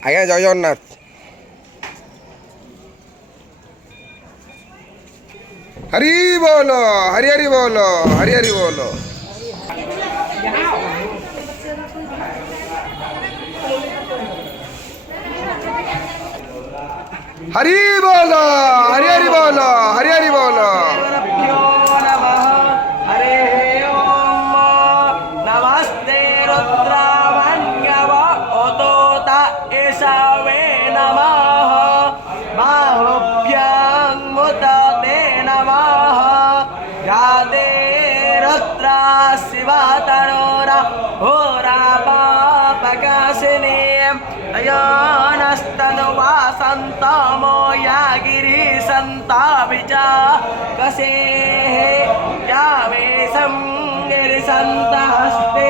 आज्ञा जय जगन्नाथ। हरि बोलो, हरि हरि बोलो, हरि हरि बोलो। हरि बोलो, हरि हरि बोलो, हरि हरि बोलो। नमस्ते रुद्रावण्यव उदोता ईशावे नमः बाहुभ्यां मुदते नमः यादे रुद्रा शिवा तनोरा होरा पापकाशिनी अयानस्तनुवा सन्तमो यागिरि सन्ताभिजा कसे यावेशं गिरिसन्तहस्ते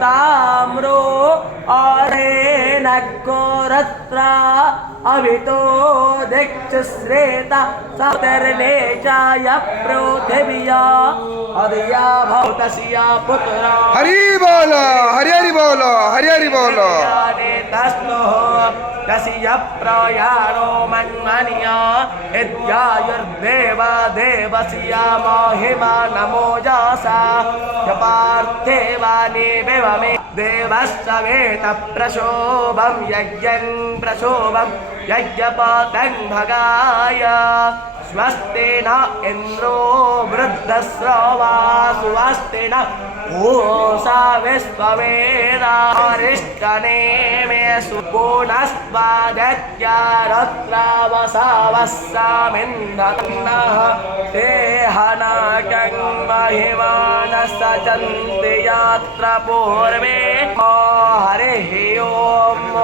ताम्रो अरेणगोरत्रा अभितो दिक्षुश्रेता सतर्नेचाय पृथिव्या अदया भवतस्या पुत्रा। हरि बोलो, हरि हरि बोलो, हरि हरि बोलो। कस्य प्रयाणो मन्मनिया इत्यायुर्देवा देवस्या महिमा नमो जासा पार्थिवानि विवमे देवस्सवेत प्रशोभं यज्ञं प्रशोभं यज्ञपातं भगाय स्वस्ति न इन्द्रो वृद्धस्रवा स्वस्ति न ओषा विश्ववेदारिष्टनेमे सुपुनस्वादत्या रत्रावसावस्सामिन्दन्नः देहनाकं महिमानः सचन्ति यात्र पूर्वे हरिः ओम्।